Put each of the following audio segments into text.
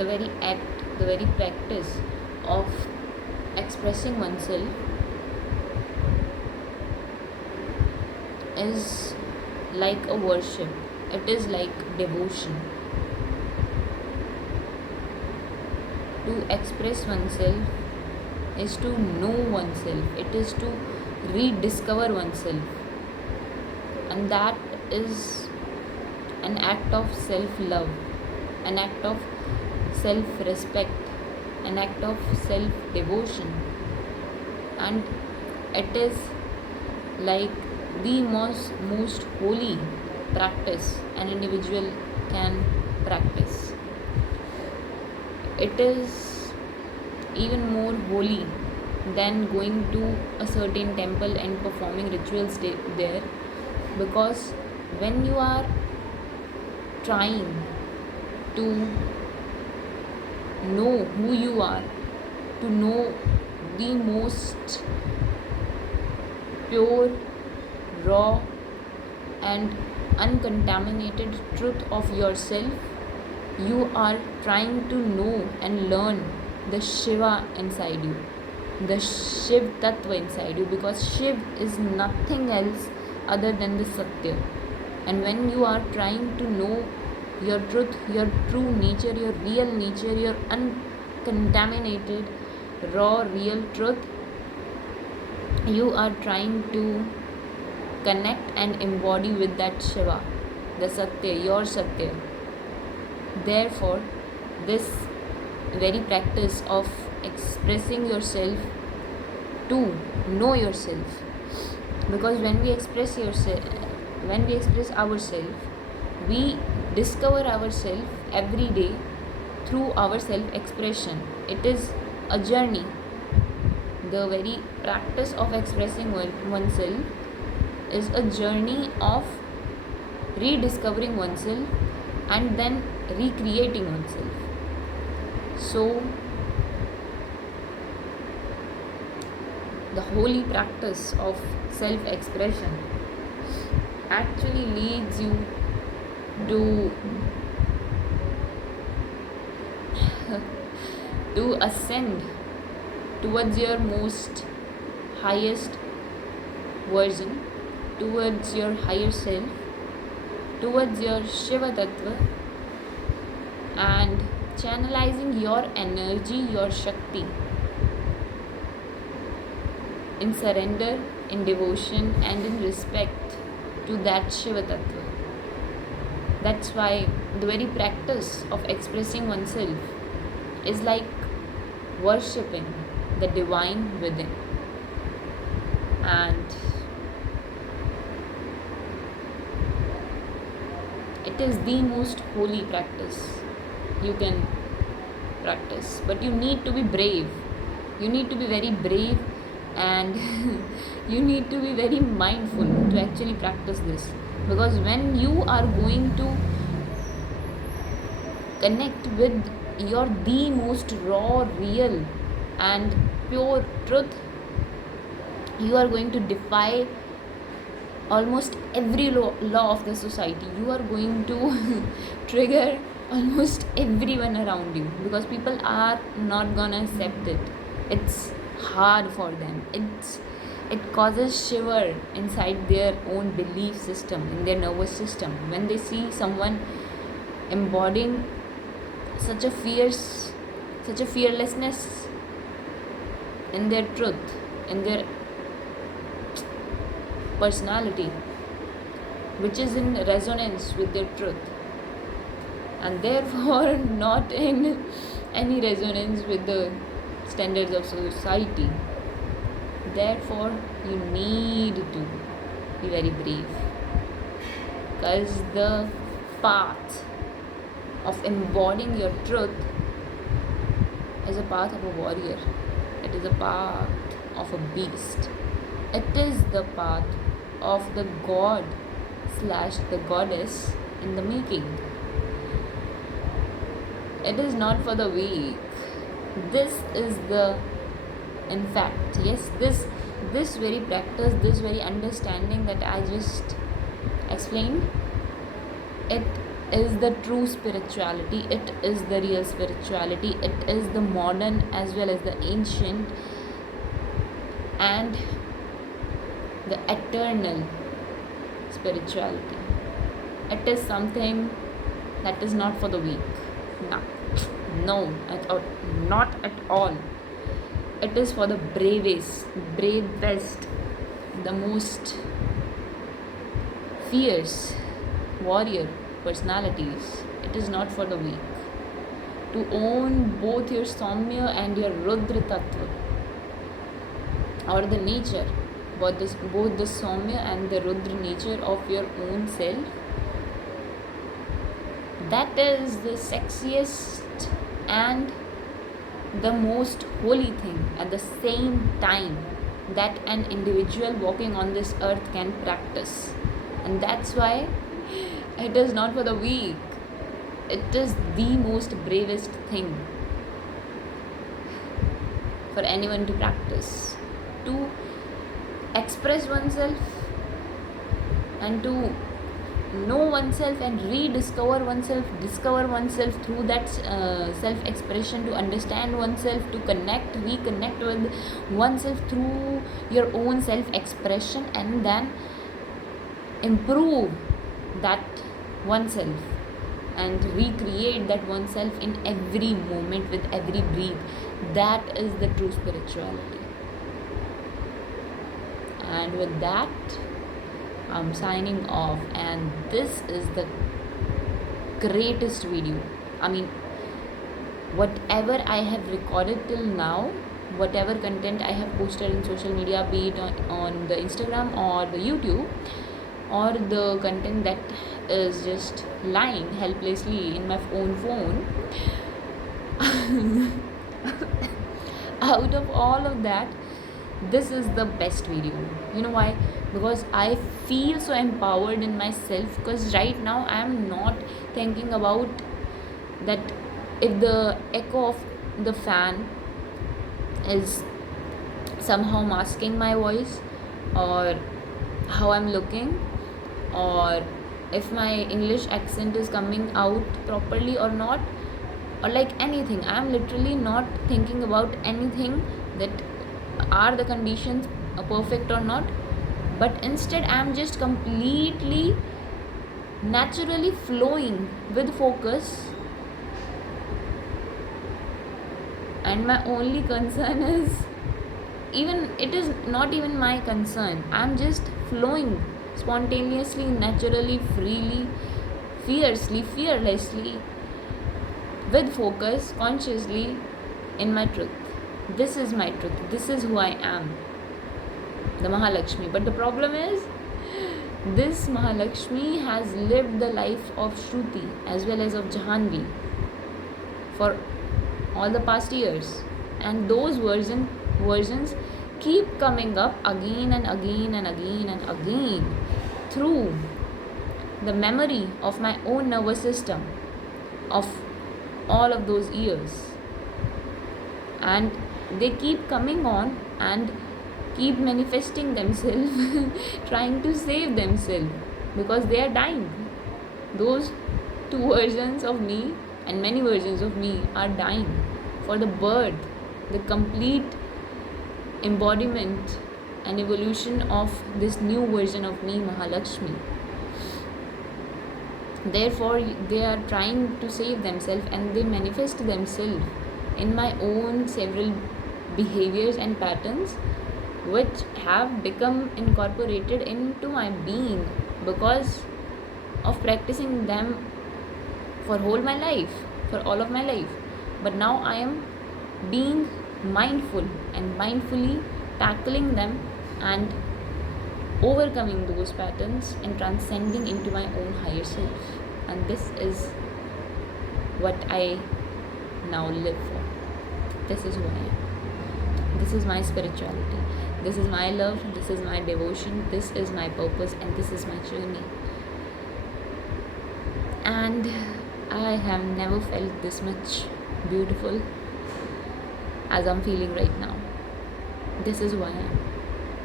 the very act, the very practice of expressing oneself is like a worship, it is like devotion. To express oneself is to know oneself, it is to rediscover oneself, and that is an act of self love, an act of self respect, an act of self devotion, and it is like the most holy practice an individual can practice. It is even more holy than going to a certain temple and performing rituals there, because when you are trying to know who you are, to know the most pure, raw, and uncontaminated truth of yourself, you are trying to know and learn the Shiva inside you, the Shiv Tattva inside you, because Shiv is nothing else other than the Satya. And when you are trying to know your truth, your true nature, your real nature, your uncontaminated, raw, real truth, you are trying to connect and embody with that Shiva, the Satya, your Satya. Therefore, this very practice of expressing yourself to know yourself, because when we express ourselves, we discover ourselves every day through our self expression. It is a journey. The very practice of expressing oneself is a journey of rediscovering oneself and then recreating oneself. So, the holy practice of self expression actually leads you to to ascend towards your most highest version, towards your higher self, towards your Shiva Tattva, and channelizing your energy, your Shakti in surrender, in devotion, and in respect to that Shiva Tattva. That's why the very practice of expressing oneself is like worshipping the divine within. And it is the most holy practice you can practice. But you need to be brave. You need to be very brave, and you need to be very mindful to actually practice this. Because when you are going to connect with your the most raw, real, and pure truth, you are going to defy almost every law of the society. You are going to trigger almost everyone around you, because people are not gonna accept it. It's hard for them. It causes shiver inside their own belief system, in their nervous system, when they see someone embodying such a fearlessness in their truth, in their personality, which is in resonance with their truth, and therefore not in any resonance with the standards of society. Therefore, you need to be very brave, because the path of embodying your truth is a path of a warrior. It is a path of a beast. It is the path of the god / the goddess in the making. It is not for the weak. This is the, in fact, yes, this very practice, this very understanding that I just explained, it is the true spirituality. It is the real spirituality. It is the modern as well as the ancient and the eternal spirituality. It is something that is not for the weak. No, no, not at all. It is for the bravest, the most fierce warrior personalities. It is not for the weak. To own both your Saumya and your Rudra Tattva, or the nature, both the Saumya and the Rudra nature of your own self, that is the sexiest and the most holy thing at the same time that an individual walking on this earth can practice. And that's why it is not for the weak. It is the most bravest thing for anyone to practice, to express oneself and to know oneself and rediscover oneself, discover oneself through that self-expression, to understand oneself, to reconnect with oneself through your own self-expression, and then improve that oneself and recreate that oneself in every moment with every breath. That is the true spirituality. And with that, I'm signing off, and this is the greatest video. I mean, whatever I have recorded till now, whatever content I have posted in social media, be it on the Instagram or the YouTube, or the content that is just lying helplessly in my own phone, out of all of that, this is the best video. You know why? Because I feel so empowered in myself, because right now I am not thinking about that if the echo of the fan is somehow masking my voice, or how I'm looking, or if my English accent is coming out properly or not, or like anything. I'm literally not thinking about anything, that are the conditions perfect or not, but instead I'm just completely naturally flowing with focus, and my only concern is, even it is not even my concern, I'm just flowing spontaneously, naturally, freely, fiercely, fearlessly, with focus, consciously, in my truth. This is my truth. This is who I am, the Mahalakshmi. But the problem is, this Mahalakshmi has lived the life of Shruti as well as of Jahanvi for all the past years, and those versions keep coming up again and again and again and again through the memory of my own nervous system of all of those years, and they keep coming on and keep manifesting themselves trying to save themselves, because they are dying. Those two versions of me and many versions of me are dying for the birth, the complete embodiment and evolution of this new version of me, Mahalakshmi. Therefore, they are trying to save themselves, and they manifest themselves in my own several behaviors and patterns, which have become incorporated into my being because of practicing them for all of my life. But now I am being mindful and mindfully tackling them and overcoming those patterns and transcending into my own higher self. And this is what I now live for. This is who I am. This is my spirituality. This is my love. This is my devotion. This is my purpose, and this is my journey. And I have never felt this much beautiful as I'm feeling right now. This is who I am.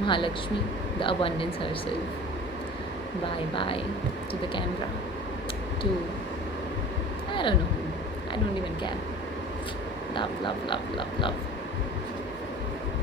Mahalakshmi, the abundance herself. Bye bye to the camera, to I don't know who. I don't even care. Love, love, love, love, love.